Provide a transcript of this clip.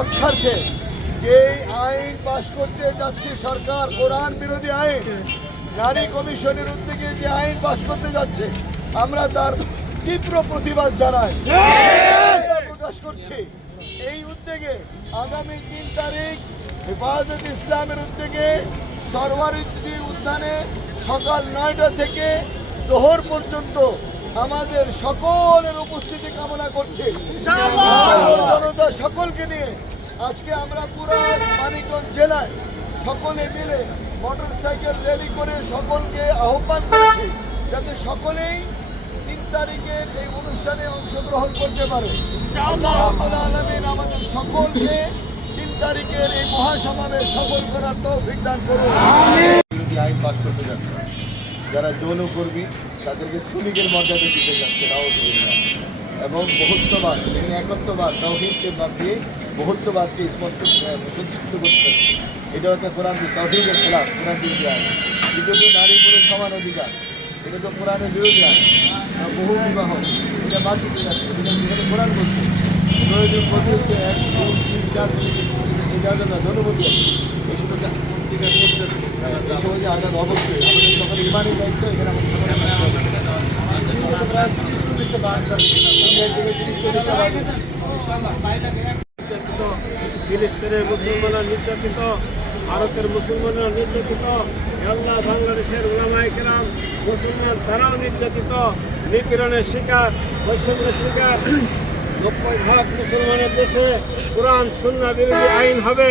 রক্ষার্থে যে আইন পাশ করতে যাচ্ছে সরকার, কোরআন বিরোধী আইন, নারী কমিশনের উদ্যোগে যে আইন পাশ করতে যাচ্ছে, আমরা তার তীব্র প্রতিবাদ জানাই, প্রকাশ করছি। এই উদ্যোগে আগামী 3 তারিখ হেফাজত ইসলামের উদ্যোগে সরওয়ারী উদ্যানে সকাল 9টা থেকে জোহর পর্যন্ত আমাদের সকলের উপস্থিতি কামনা করছি। জনতা সকলকে নিয়ে আজকে আমরা পুরো মানিকগঞ্জ জেলায় সকলে মিলে মোটরসাইকেল র্যালি করে সকলকে আহ্বান করেছি যাতে সকলেই 3 তারিখের এই অনুষ্ঠানে অংশগ্রহণ করতে পারে। আল্লাহ রাব্বুল আলামিন আমাদের সকলকে 3 তারিখের এই মহাসমাবেশ সফল করার তৌফিক দান করুন। বিরোধী আইন পাস করতে যাচ্ছে, যারা যৌনকর্মী তাদেরকে শ্রমিকের মর্যাদা দিতে যাচ্ছে নাউজুবিল্লাহ, এবং বহুত্ববাদ, একত্ববাদ, তাওহীদকে বাদ দিয়ে বহুত্ববাদকে স্পষ্ট প্রতিষ্ঠিত করতে যাচ্ছে। এটাও একটা কোরআন তাওহীদের খেলাফ, কোরআন বিরোধী আইন। দ্বিতীয়ত নারী পুরুষ সমান অধিকার, এটা তো কোরআনের বিরোধী আইন। বহু বিবাহ, এটা বাদ দিতে যাচ্ছে, এটা কোরআন করছে। প্রয়োজন প্রতি হচ্ছে 1, 2, 3, 4 এটা জনপতি আছে, এই সুযোগটা এই সময় যে আজাদ অবশ্যই আমাদের সকলের ইমানি দায়িত্ব। এখানে ফিলিস্তিনের মুসলমানরা নির্যাতিত, ভারতের মুসলমানরা নির্যাতিত, আল্লাহ বাংলাদেশের উলামায়ে কেরাম মুসলমান তারাও নির্যাতিত, নিপীড়নের শিকার, বৈষম্যের শিকার। 90% মুসলমানের দেশে কোরআন সুন্নাহ বিরোধী আইন হবে।